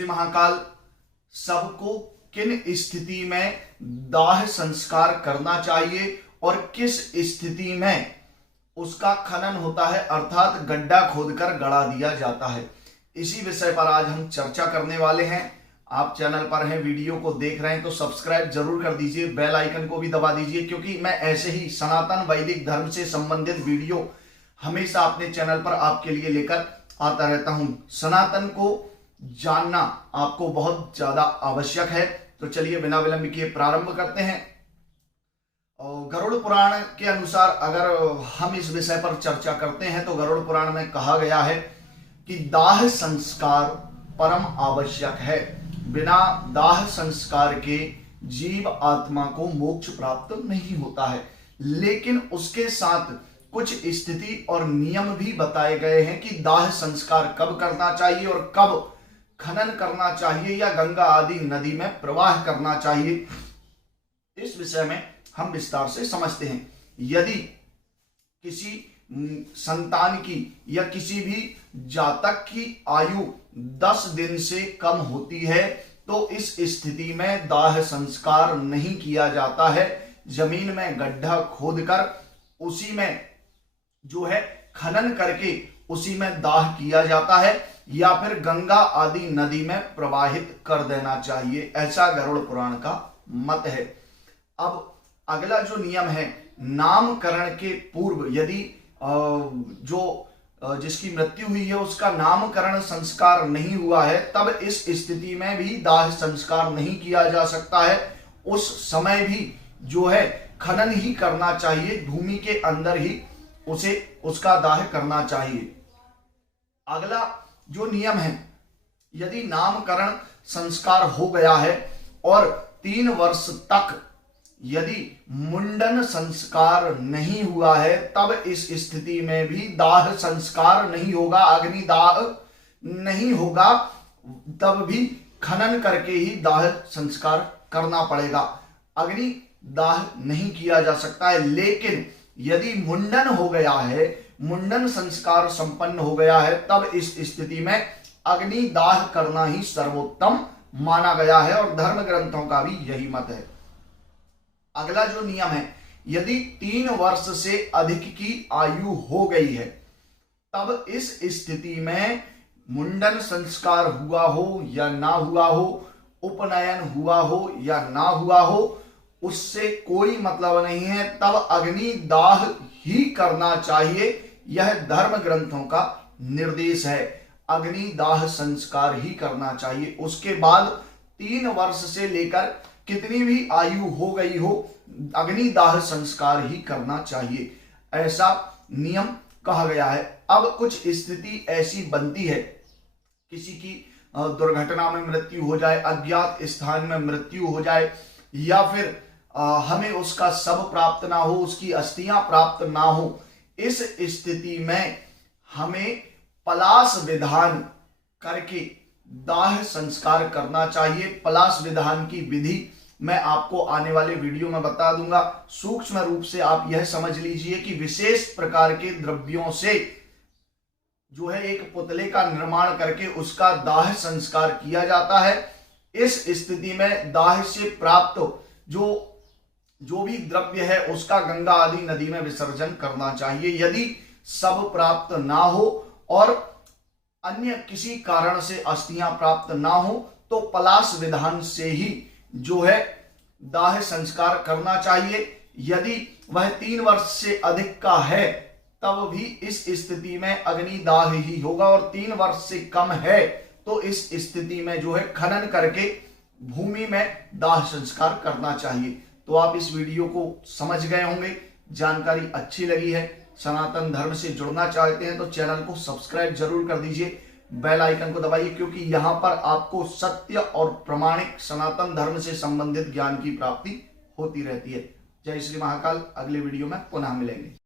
श्री महाकाल। सबको किन स्थिति में दाह संस्कार करना चाहिए और किस स्थिति में उसका खनन होता है अर्थात गड्ढा खोदकर गड़ा दिया जाता है, इसी विषय पर आज हम चर्चा करने वाले हैं। आप चैनल पर हैं, वीडियो को देख रहे हैं तो सब्सक्राइब जरूर कर दीजिए, बेल आइकन को भी दबा दीजिए, क्योंकि मैं ऐसे ही सनातन वैदिक धर्म से संबंधित वीडियो हमेशा अपने चैनल पर आपके लिए लेकर आता रहता हूं। सनातन को जानना आपको बहुत ज्यादा आवश्यक है। तो चलिए बिना विलंब किए प्रारंभ करते हैं। और गरुड़ पुराण के अनुसार अगर हम इस विषय पर चर्चा करते हैं तो गरुड़ पुराण में कहा गया है कि दाह संस्कार परम आवश्यक है। बिना दाह संस्कार के जीव आत्मा को मोक्ष प्राप्त नहीं होता है। लेकिन उसके साथ कुछ स्थिति और नियम भी बताए गए हैं कि दाह संस्कार कब करना चाहिए और कब खनन करना चाहिए या गंगा आदि नदी में प्रवाह करना चाहिए। इस विषय में हम विस्तार से समझते हैं। यदि किसी संतान की या किसी भी जातक की आयु 10 दिन से कम होती है तो इस स्थिति में दाह संस्कार नहीं किया जाता है। जमीन में गड्ढा खोदकर उसी में जो है खनन करके उसी में दाह किया जाता है या फिर गंगा आदि नदी में प्रवाहित कर देना चाहिए, ऐसा गरुड़ पुराण का मत है। अब अगला जो नियम है, नामकरण के पूर्व यदि जिसकी मृत्यु हुई है उसका नामकरण संस्कार नहीं हुआ है तब इस स्थिति में भी दाह संस्कार नहीं किया जा सकता है। उस समय भी जो है खनन ही करना चाहिए, भूमि के अंदर ही उसका दाह करना चाहिए। अगला जो नियम है, यदि नामकरण संस्कार हो गया है और 3 वर्ष तक यदि मुंडन संस्कार नहीं हुआ है तब इस स्थिति में भी दाह संस्कार नहीं होगा, अग्निदाह नहीं होगा, तब भी खनन करके ही दाह संस्कार करना पड़ेगा। अग्नि दाह नहीं किया जा सकता है। लेकिन यदि मुंडन हो गया है, मुंडन संस्कार संपन्न हो गया है, तब इस स्थिति में अग्नि दाह करना ही सर्वोत्तम माना गया है और धर्म ग्रंथों का भी यही मत है। अगला जो नियम है, यदि 3 वर्ष से अधिक की आयु हो गई है तब इस स्थिति में मुंडन संस्कार हुआ हो या ना हुआ हो, उपनयन हुआ हो या ना हुआ हो, उससे कोई मतलब नहीं है, तब अग्नि दाह ही करना चाहिए। यह धर्म ग्रंथों का निर्देश है, अग्नि दाह संस्कार ही करना चाहिए। उसके बाद 3 वर्ष से लेकर कितनी भी आयु हो गई हो, अग्नि दाह संस्कार ही करना चाहिए, ऐसा नियम कहा गया है। अब कुछ स्थिति ऐसी बनती है, किसी की दुर्घटना में मृत्यु हो जाए, अज्ञात स्थान में मृत्यु हो जाए, या फिर हमें उसका शव प्राप्त ना हो, उसकी अस्थियां प्राप्त ना हो, इस स्थिति में हमें पलाश विधान करके दाह संस्कार करना चाहिए। पलाश विधान की विधि मैं आपको आने वाले वीडियो में बता दूंगा। सूक्ष्म रूप से आप यह समझ लीजिए कि विशेष प्रकार के द्रव्यों से जो है एक पुतले का निर्माण करके उसका दाह संस्कार किया जाता है। इस स्थिति में दाह से प्राप्त जो भी द्रव्य है उसका गंगा आदि नदी में विसर्जन करना चाहिए। यदि सब प्राप्त ना हो और अन्य किसी कारण से अस्थियां प्राप्त ना हो तो पलाश विधान से ही जो है दाह संस्कार करना चाहिए। यदि वह 3 वर्ष से अधिक का है तब भी इस स्थिति में अग्नि दाह ही होगा, और 3 वर्ष से कम है तो इस स्थिति में जो है खनन करके भूमि में दाह संस्कार करना चाहिए। तो आप इस वीडियो को समझ गए होंगे, जानकारी अच्छी लगी है, सनातन धर्म से जुड़ना चाहते हैं तो चैनल को सब्सक्राइब जरूर कर दीजिए, बेल आइकन को दबाइए, क्योंकि यहां पर आपको सत्य और प्रमाणिक सनातन धर्म से संबंधित ज्ञान की प्राप्ति होती रहती है। जय श्री महाकाल। अगले वीडियो में पुनः मिलेंगे।